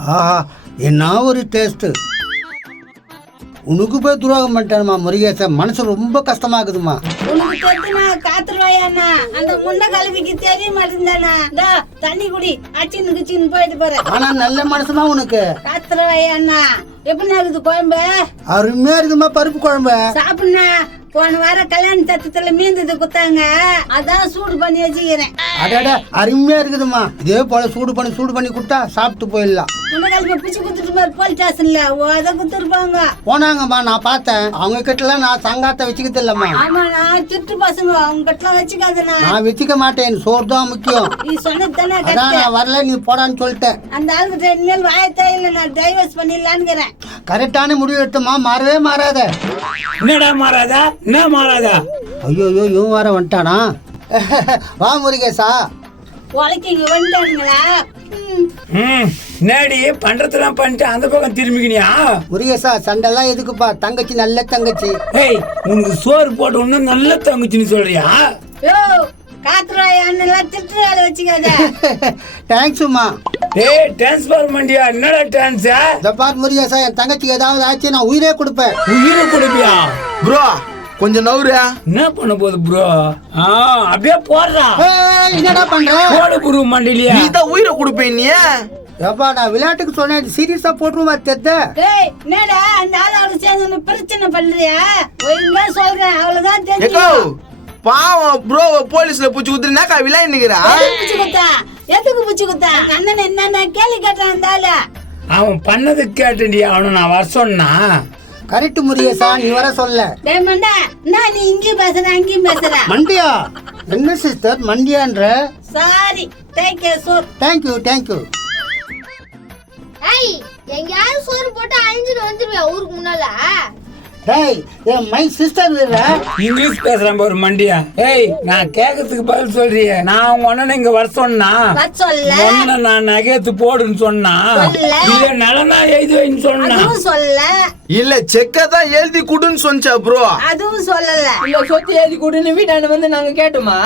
ஆஹா, என்ன ஒரு டேஸ்ட்டு. உனக்கு போய் துரோகம் பண்ணிட்டேன்மா முருகேச, மனசு ரொம்ப கஷ்டமா இருக்குதுமா. உனக்கு தெரியுமா காத்துருவாயா? அந்த முன்ன கல்விக்கு தெரிய மாட்டேங்குதானா? தண்ணி குடி, அச்சின்னு கிச்சின்னு போயிட்டு போற. ஆனா நல்ல மனசுமா உனக்கு. காத்துருவாயா எப்படி இருக்குது குழம்பு? அருமையா இருக்குமா பருப்பு குழம்பு. சாப்பிடுண்ணா. போன வாரம் கல்யாண சத்தத்துல மீந்தது குத்தாங்க, அதான் சூடு பண்ணி வச்சுக்கிறேன். அடடா அருமையா இருக்குதுமா. இதே போல சூடு பண்ணி கொடுத்தா சாப்பிட்டு போயிடலாம். முன்னகாலத்துல பிச்சு குத்துட்டு பாரு போலீஸ் ஸ்டேஷன்ல அதை குத்துருப்பாங்க. போனாங்கம்மா, நான் பார்த்தேன். அவங்க கிட்ட நான் சங்காத்த வச்சுக்கிட்டு இல்லம்மா. ஆமா, நான் திட்டு பசங்க அவங்க கிட்ட வச்சுக்காதண்ணா. நான் வச்சுக்க மாட்டேன், சோறு தான் முக்கியம். நீ சொன்னதுதானே நான் வரல, நீ போடான்னு சொல்லிட்டேன். அந்த ஆளுக்கு இனிமேல் வாயத்தே இல்ல, நான் டைவர்ஸ் பண்ணிடலான்னு. கரெக்டான முடிவு எடுத்தமா, மாறவே மாறாத. என்னடா மாறாதா? என்ன மாறாதா? ஐயோ இவன் வேற வந்துட்டானா? வா முருகேசா. உழைக்கு இங்க வந்துட்டானுங்களா? நேடி பண்றதெல்லாம் பண்ணிட்டு அந்த பக்கம் திரும்பிக்கினியா? முருகேசா, சண்டெல்லாம் எதுக்குப்பா? தங்கச்சி நல்ல தங்கச்சி. ஏய், உனக்கு சோறு போட்ட ஒண்ணு நல்ல தங்கச்சின்னு சொல்றியா? யோ காத்துறாயான்னெல்லாம் திட்டு வேலை வச்சுக்காத. தேங்க்ஸ்மா. ஏய், டிரான்ஸ்ஃபர் பண்ணியா? என்னடா டான்ஸ்? இந்த பார் முருகேசா, என் தங்கச்சிக்கு ஏதாவது ஆச்சு நான் உயிரே கொடுப்பேன். உயிரை கொடுப்பியா? ப்ரோ கொஞ்சம் நவுறியா? என்ன பண்ண போகுது ப்ரோ? அப்படியே போடுறா. என்னடா பண்ற? போடு ப்ரோ மண்டிலியா. நீ தான் உயிரை கொடுப்பேன் நீ. ஏப்பா நான் விளையாட்டுக்கு சொன்னேன், சீரியஸா போட்டுருவா தெத்த. டேய் என்னடா அந்த ஆளோட சேர்ந்து பிரச்சனை பண்றியா? ஒழுங்கா சொல்றேன், அவ்வளவுதான் ஏக்கோ தெரியும். பாவம் ப்ரோ போலீஸ்ல புடிச்சு குத்துனாக்கா விளையாடி நிக்கிறா. புடிச்சு குத்தா? எதுக்கு புடிச்சு குத்தா? அண்ணன் என்ன கேள்வி கேட்டான் அந்த ஆளு. அவன் பண்ணது கேட்டுடி, அவனை நான் வர சொன்னா. கரெக்ட் முருகேசா, நீ வர சொல்ல. டேய் மண்டா, நான் நீ இங்கேயும் பேசுற அங்கேயும் பேசுற. மண்டியா? என்ன சிஸ்டர் மண்டியான்ற? சாரி, டேக் கேர் சோர். தேங்க்யூ. ஏய், எங்கயாவது சோறு போட்டு அழிஞ்சிட்டு வந்துருவியா ஊருக்கு முன்னால? டேய், என் மை சிஸ்டர் வீரா. இங்கிலீஷ் பேசுறேன் ஒரு மண்டியா. ஏய், நான் கேட்கறதுக்கு பதில் சொல்றிய. நான் உங்க அண்ணனை இங்க வர சொன்னா, ஒன்னு நான் நகையத்து போடுன்னு சொன்னா, இல்ல நலனா எழுதி வைன்னு சொன்னா, அதுவும் சொல்ல. இல்ல செக்க தான் எழுதி குடுன்னு சொன்னா ப்ரோ. அதுவும் சொல்லல. இல்ல சொத்து எழுதி கொடுன்னு வீட்டாண்ட வந்து நாங்க கேட்டோமா?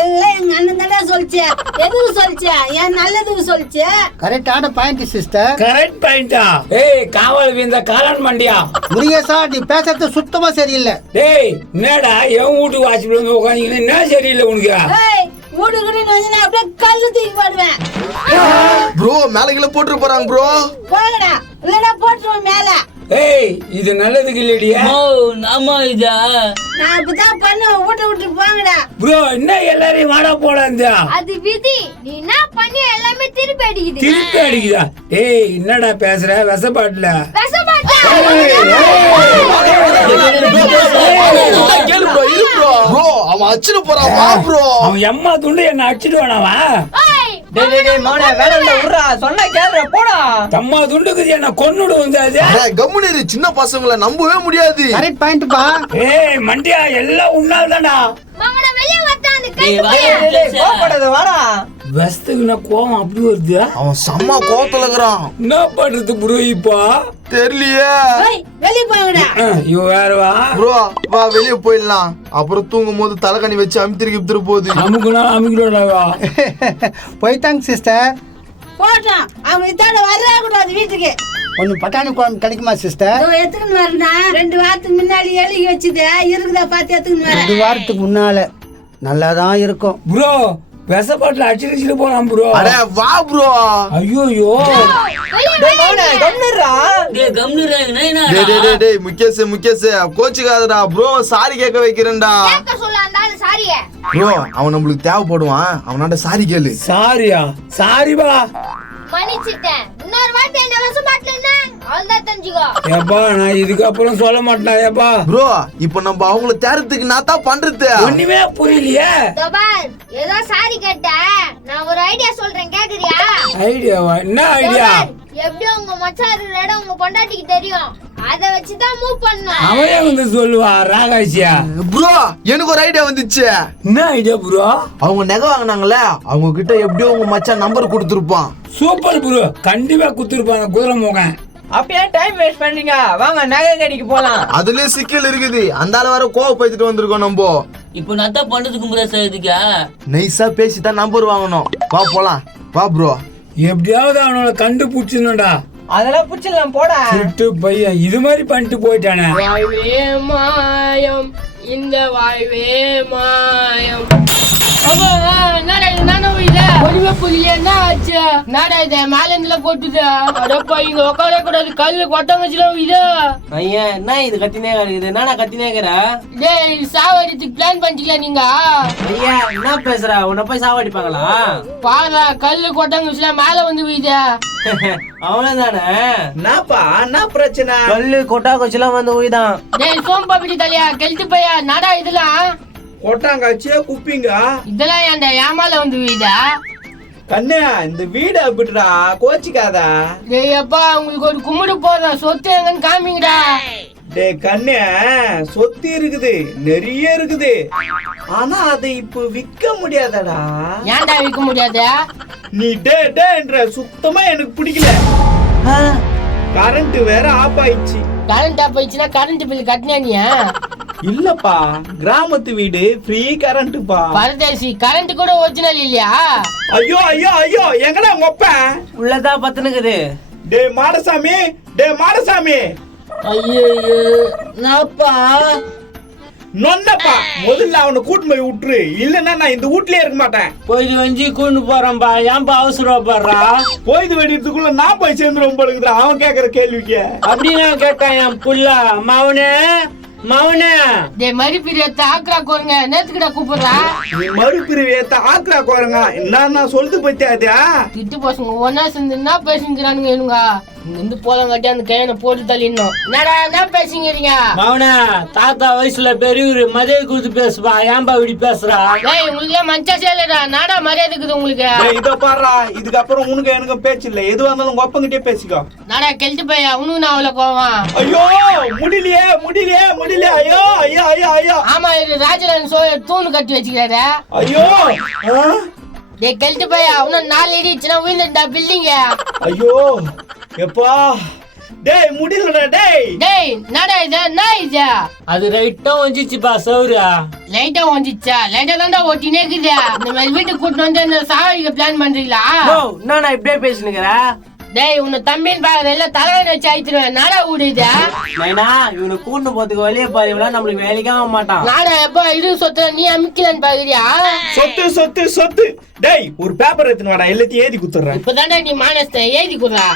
எல்லாம் எங்க அண்ணன் தானே சொல்லிச்சு. எதுவும் சொல்லிச்சு? ஏன் நல்லதுக்கு சொல்லிச்சு. கரெக்டான பாயிண்ட் சிஸ்டர். கரெக்ட் பாயிண்டா? ஏய், காவல் வீந்த காலன் மண்டியா. முருகேசா, நீ பேசுறது சுத்தமா சரியில்லை. டேய், என்னடா என் வீட்டுக்கு வாசிப்பில் வந்து உட்காந்து என்ன சரியில்லை உனக்கு? வீட்டுக்கு வந்து நான் அப்படியே கல்லு தூக்கி போடுவேன். ப்ரோ மேல கீழ போட்டு போறாங்க ப்ரோ. போங்கடா, இல்லடா போட்டுருவேன் மேல. ஏய், இது நல்லதுக்கு இல்லடியா? ஆமா இதா நான் அப்படிதான் பண்ணுவேன். வீட்டை விட்டு போங்கடா. ப்ரோ, என்ன எல்லாரையும் வாடா போடாந்தா? அது விதி. நீ என்ன பண்ணி எல்லாமே திருப்பி அடிக்குது. திருப்பி அடிக்குதா? ஏய், என்னடா பேசுற? விசப்பாட்டுல ப்ரோ அவன் அடிச்சிட்டு போறான். வா ப்ரோ. அவன் எம்மா துண்டு என்ன அடிச்சிட்டு வேணாவா? மௌன வேணாம்டா, விட்றா, சொன்னா கேளுடா, போடா. தம்மா துண்டுக்கு என்ன கொன்னுடு வந்தாது. கம்முனு சின்ன பசங்களை நம்பவே முடியாது. கரெக்ட் பாயிண்ட் பா. ஏய் மண்டியா, எல்லாம் உன்னால தான்டா. மகன வெளிய வந்தா அந்த கோபப்படாத, வாடா. வெஸ்துக்கு நான் கோவம் அப்படி வருது. அவன் செம்ம கோவத்துல இருக்கிறான். என்ன பண்றது ப்ரோ இப்போ? தெரியலையே. வெளிய போங்கடா. இவ வேற வா ப்ரோ, வா வெளிய போயிடலாம். அப்புறம் தூங்கும் போது தலைக்கணி வச்சு அமுத்திரு போகுது. அமுக்குடா. போயிட்டாங்க சிஸ்டர். போட்டோம். அவங்க இத்தோட வரவே கூடாது வீட்டுக்கு. ஒன்னு பட்டாணி குழம்பு கிடைக்குமா சிஸ்டர்? எத்துக்குன்னு வரனா? 2 வாரத்துக்கு முன்னாடி எழுதி வச்சுது, இருக்குதா பார்த்து எத்துக்குன்னு வர. 2 வாரத்துக்கு முன்னால நல்லாதான் இருக்கும். ப்ரோ, விசப்பாட்டுல அடிச்சுட்டு போறான் ப்ரோ. அட வா ப்ரோ. ஐயோ டேய் முகேஷ் கோச்சுக்காதடா ப்ரோ. சாரி கேட்க வைக்கிறேன்டா. கேட்க சொல்ல அந்த ஆளு சாரியே. ப்ரோ அவன் நம்மளுக்கு தேவைப்படுவான். அவனாண்ட சாரி கேளு. சாரியா? சாரிபா. மன்னிச்சிட்டேன். இன்னொரு வாட்டி என்ன வசப்பாட்டுல என்ன அவ்வளவுதான் தெரிஞ்சுக்கோ. ஏப்பா, நான் இதுக்கப்புறம் சொல்ல மாட்டேன். ஏப்பா ப்ரோ, இப்போ நம்ம அவங்கள தேர்றதுக்கு நான் தான் பண்றது. ஒண்ணுமே புரியலையே. தபால் ஏதோ சாரி கேட்டேன். நான் ஒரு ஐடியா சொல்றேன், கேக்குறியா? ஐடியாவா? என்ன ஐடியா? எப்படி உங்க மச்சான் இருக்கிற இடம் உங்க பொண்டாட்டிக்கு தெரியும். அத வச்சுதான் மூவ் பண்ணணும். அவனே வந்து சொல்லுவா ராகாசியா. ப்ரோ எனக்கு ஒரு ஐடியா வந்துச்சு. என்ன ஐடியா ப்ரோ? அவங்க நகை வாங்கினாங்கல்ல, அவங்க கிட்ட எப்படியோ உங்க மச்சான் நம்பர் கொடுத்துருப்பான். சூப்பர் ப்ரோ, கண்டிப்பா குத்துருப்பாங்க குதிரை மோகன். அப்படியே டைம் வேஸ்ட் பண்றீங்க, வாங்க நகை கடைக்கு போலாம். அதுலயே சிக்கல் இருக்குது. அந்த ஆள வர கோவப்படுத்திட்டு வந்திருக்கோம் நம்ம. இப்போ நான் பண்றதுக்கு முறை சார் இதுக்கா நைஸா பேசிதான் நம்பர் வாங்கணும். வா போலாம். வா ப்ரோ. எப்படியாவது அவனோட கண்டுபிடிச்சிடணும்டா. அதெல்லாம் பிடிச்சிடலாம் போடா. திருட்டு பையன் இது மாதிரி பண்ணிட்டு போயிட்டானே. வாழ்வே மாயம், இந்த வாழ்வே மாயம். என்னடா இது நானும் இது ஒளிவே புரியல, என்ன ஆச்சு? என்னடா இது மேல இருந்துல கொட்டுது? அடப்பா இங்க உட்கார கூடாது, கல்லு கொட்ட வச்சுலாம் இது. ஐயா என்ன இது கத்தினே இருக்குது? என்னடா கத்தினே இருக்கிற? டேய் சாவடித்துக்கு பிளான் பண்ணிட்டீங்களா நீங்க? ஐயா என்ன பேசுற? உன்னை போய் சாவடிப்பாங்களா? பாரா கல்லு கொட்டாங்க வச்சுலாம் மேல வந்து வீது. அவ்வளவுதானே? என்னப்பா என்ன பிரச்சனை? கல்லு கொட்டா கொச்செல்லாம் வந்து உயிதான். டேய் சோம்பா தலையா கெழுத்து பையா நாடா இதெல்லாம் கொட்டாங்காச்சியா குப்பிங்க இதெல்லாம் ஏன்டா ஏமால வந்து வீதா? கண்ணு இந்த வீடு அப்படிடா, கோச்சிக்காத. டேய் அப்பா உங்களுக்கு ஒரு கும்பிடு போதும், சொத்து எங்கன்னு காமிங்கடா. டே கண்ணு, சொத்து இருக்குது, நிறைய இருக்குது. ஆனா அதை இப்ப விக்க முடியாதடா. ஏன்டா விற்க முடியாது? நீ டேன்ற சுத்தமா எனக்கு பிடிக்கல. கரண்ட் வேற ஆஃப் ஆயிடுச்சு. கரண்ட் ஆஃப் ஆயிடுச்சுன்னா கரண்ட் பில் கட்டினியா? இல்லப்பா, கிராமத்து வீடு ஃப்ரீ கரண்ட்ப்பா. பரதேசி கரண்ட் கூட ஒரிஜினல் இல்லையா? ஐயோ ஐயோ ஐயோ, எங்கடா மொப்ப? உள்ளதான் பத்துனுக்குது. டே மாடசாமி, டே மாடசாமி. ஐயோ நாப்பா நொன்னப்பா, முதல்ல அவனை கூட்டு போய் விட்டுரு, இல்லன்னா நான் இந்த வீட்லயே இருக்க மாட்டேன். போயிட்டு வந்து கூண்டு போறேன்பா, ஏன்பா அவசரப்படுறா? போயிது வெடிக்கிறதுக்குள்ள நான் போய் சேர்ந்துரும் போலுக்குறேன் அவன் கேக்குற கேள்விக்கு. அப்படின்னு கேட்டான் என் புள்ள. மவனே மவனே டே மறுபிரிய ஆக்ரா கோருங்க, நேத்துக்கிட்ட கூப்பிடுறா. நீ மறுபிரிவியத்த ஆக்ரா கோருங்க, என்ன சொல்லுது பத்தியாதியா? திட்டு பசங்க ஒன்னா சேர்ந்து என்ன பேசிக்கிறானுங்க இவனுங்க. இங்கிருந்து போலாம் கட்டி அந்த கையனை போட்டு தள்ளிடணும். என்னடா என்ன பேசிக்கிறீங்க? மவனே தாத்தா வயசுல பெரியவரு மரியாதை கொடுத்து பேசுப்பா, ஏன்பா இப்படி பேசுறா? ஏய் உங்களுக்கு மஞ்சா சேலடா, நாடா மரியாதை இருக்குது உங்களுக்கு. இத பாடுறா, இதுக்கப்புறம் உனக்கு எனக்கும் பேச்சு இல்ல, எது வந்தாலும் உங்க அப்பங்கிட்டே பேசிக்கோ. நாடா கெழுத்து பையா உனக்கு நான் அவ்வளவு கோவம். ஐயோ முடியலையே முடியலையே முடியலையே, ஐயோ ஐயோ ஐயோ ஐயோ. ஆமா இது ராஜராஜன் தூணு கட்டி வச்சுக்கிறாரு. ஐயோ டேய் கெழுத்து பையா இன்னும் 4 இடிச்சுனா விழுந்துட்டா பில்டிங்க. ஐயோ எப்பா, டேய் முடியலடா டேய். டேய் நாடா இது என்ன இது? அது ரைட்டா வந்துச்சுப்பா சௌரா. லைட்டா வந்துச்சா? லைட்டா தான்டா ஓட்டினே இருக்குது. இந்த மாதிரி வீட்டுக்கு கூட்டு வந்து என்ன சாவடிக்க பிளான் பண்றீங்களா? நான் இப்படியே பேசினுக்கிற? டேய் உன்னை தம்பின்னு பாக்குற எல்லாம் தலைவன் வச்சு ஆயிடுவேன். நாடா ஊடுது நைனா இவனை கூண்டு போறதுக்கு வெளியே பாரு, இவெல்லாம் நம்மளுக்கு வேலைக்கு ஆக மாட்டான். நாடா எப்ப இது சொத்து நீ அமிக்கலன்னு பாக்குறியா? சொத்து சொத்து சொத்து. டேய் ஒரு பேப்பர் எடுத்துன்னு வாடா, எல்லாத்தையும் எழுதி குத்துறேன். இப்பதான்டா நீ மானஸ்த எழுதி குடுறா.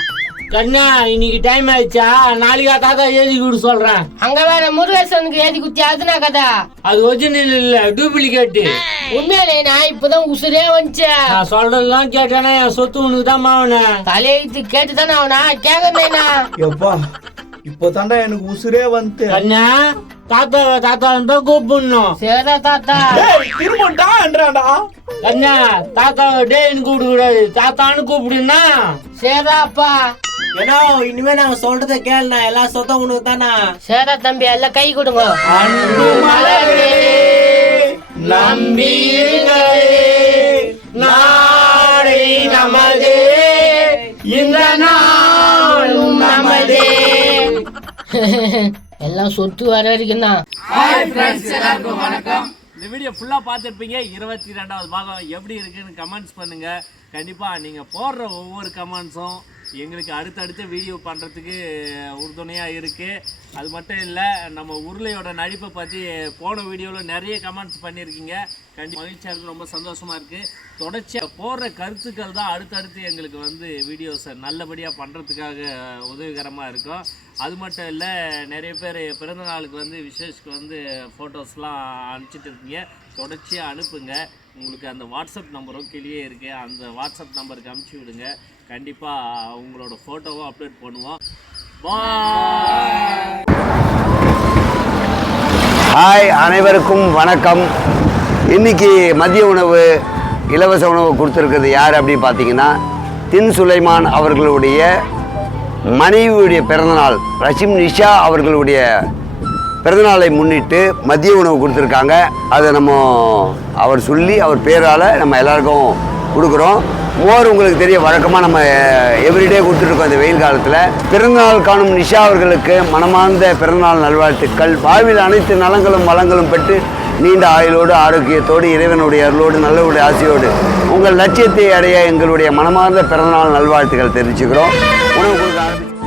கண்ணா இன்னைக்கு டைம் ஆயிடுச்சா, நாளைக்கா தாத்தா எழுதி கொடு சொல்றேன். அங்க வேற முருகேசனுக்கு எழுதி குத்தி அதுனா கதா? அது ஒரிஜினல் இல்ல, டூப்ளிகேட். உண்மையிலே நான் இப்பதான் உசுரே வந்துச்சு. நான் சொல்றதெல்லாம் கேட்டானா என் சொத்து உனக்கு தான் மாவன. தலையெழுத்து கேட்டுதானே அவனா கேக்குறேனா? எப்பா இப்பதான்டா எனக்கு உசுரே வந்து. கண்ணா தாத்தாவை தாத்தான்னு தான் கூப்பிடணும். சரிடா தாத்தா. டேய் திரும்பண்டான்றாடா. கண்ணா தாத்தாவை டேன்னு கூப்பிட கூடாது, தாத்தான்னு கூப்பிடுனா. சரிடா அப்பா. ஏன்னா இனிமே நாங்க சொல்றத கேளுண்ணா, எல்லா சொத்தம் உனக்கு தானா? சரிடா தம்பி எல்லாம் கை கொடுங்க. அன்பு மலரே நம்பியிருங்களே, நாளை நமதே, இந்த நாளும் நமதே. எல்லாம் சொத்து வர வரைக்கும் தான். எல்லாருக்கும் வணக்கம். இந்த வீடியோ ஃபுல்லாக பார்த்துருப்பீங்க. 22வது பாகம் எப்படி இருக்குன்னு கமெண்ட்ஸ் பண்ணுங்கள். கண்டிப்பாக நீங்கள் போடுற ஒவ்வொரு கமெண்ட்ஸும் எங்களுக்கு அடுத்தடுத்த வீடியோ பண்ணுறதுக்கு உறுதுணையாக இருக்குது. அது மட்டும் இல்லை, நம்ம உருளையோட நடிப்பை பற்றி போன வீடியோவில் நிறைய கமெண்ட்ஸ் பண்ணியிருக்கீங்க. கண்டிப்பாக மகிழ்ச்சியாக இருக்குது, ரொம்ப சந்தோஷமாக இருக்குது. தொடர்ச்சியாக போடுற கருத்துக்கள் தான் அடுத்தடுத்து எங்களுக்கு வந்து வீடியோஸை நல்லபடியாக பண்ணுறதுக்காக உதவிகரமாக இருக்கும். அது மட்டும் இல்லை, நிறைய பேர் பிறந்த நாளுக்கு வந்து விசேஷ்க்கு வந்து ஃபோட்டோஸ்லாம் அனுப்பிச்சிட்டு இருக்கீங்க. தொடர்ச்சியாக அனுப்புங்க. உங்களுக்கு அந்த வாட்ஸ்அப் நம்பரும் கீழே இருக்குது, அந்த வாட்ஸ்அப் நம்பருக்கு அனுப்பிச்சி விடுங்க. கண்டிப்பாக உங்களோட ஃபோட்டோவும் அப்லோட் பண்ணுவோம். பாய். ஹாய், அனைவருக்கும் வணக்கம். இன்றைக்கி மதிய உணவு இலவச உணவு கொடுத்துருக்கிறது யார் அப்படின்னு பார்த்தீங்கன்னா, தின் சுலைமான் அவர்களுடைய மனைவியுடைய பிறந்தநாள், ரஷிம் நிஷா அவர்களுடைய பிறந்தநாளை முன்னிட்டு மதிய உணவு கொடுத்துருக்காங்க. அதை நம்ம அவர் சொல்லி அவர் பேரால் நம்ம எல்லாருக்கும் கொடுக்குறோம். மோர் உங்களுக்கு தெரிய வழக்கமாக நம்ம எவ்ரிடே கொடுத்துட்ருக்கோம் இந்த வெயில் காலத்தில். பிறந்தநாள் காணும் நிஷா அவர்களுக்கு மனமார்ந்த பிறந்தநாள் நல்வாழ்த்துக்கள். வாழ்வில் அனைத்து நலங்களும் வளங்களும் பெற்று நீண்ட ஆயுளோடு ஆரோக்கியத்தோடு இறைவனுடைய அருளோடு நல்லவுடைய ஆசையோடு உங்கள் லட்சியத்தை அடைய எங்களுடைய மனமார்ந்த பிறந்தநாள் நல்வாழ்த்துக்கள் தெரிவிச்சுக்கிறோம். உணவு கொடுக்க ஆரம்பிச்சு